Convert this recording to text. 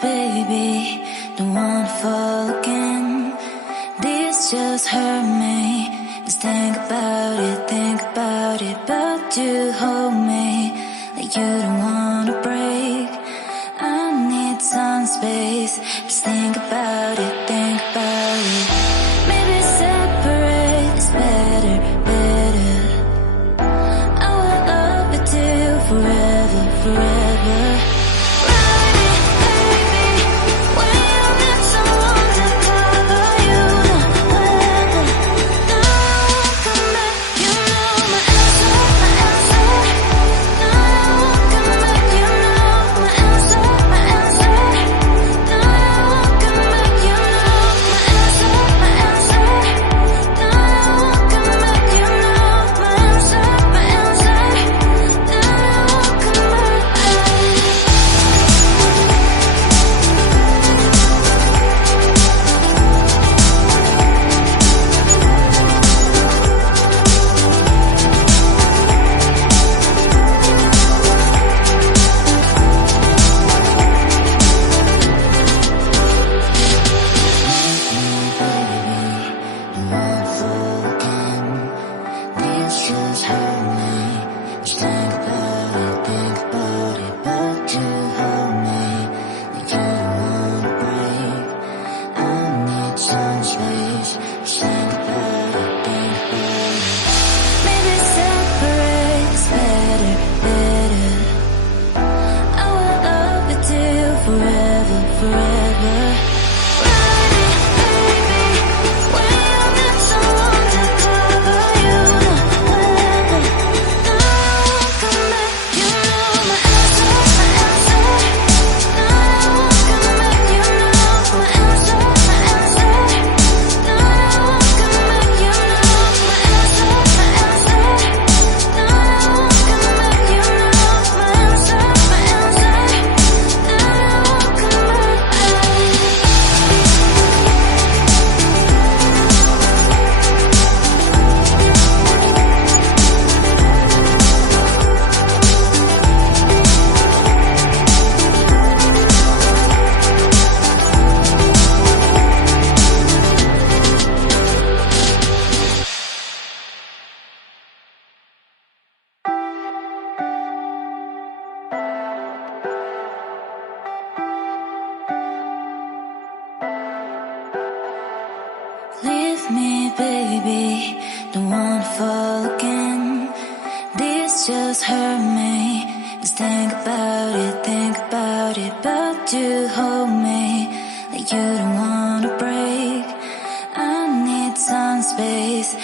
baby, don't wanna fall again. This just hurt me. Just think about it, but you hold me like you don't wanna break. I need some space. Just think about it, think about it. Maybe separate is better, better. I will love you till forever, forever. Leave me, baby, don't wanna fall again. This just hurt me. Just think about it, but you hold me like you don't wanna break. I need some space.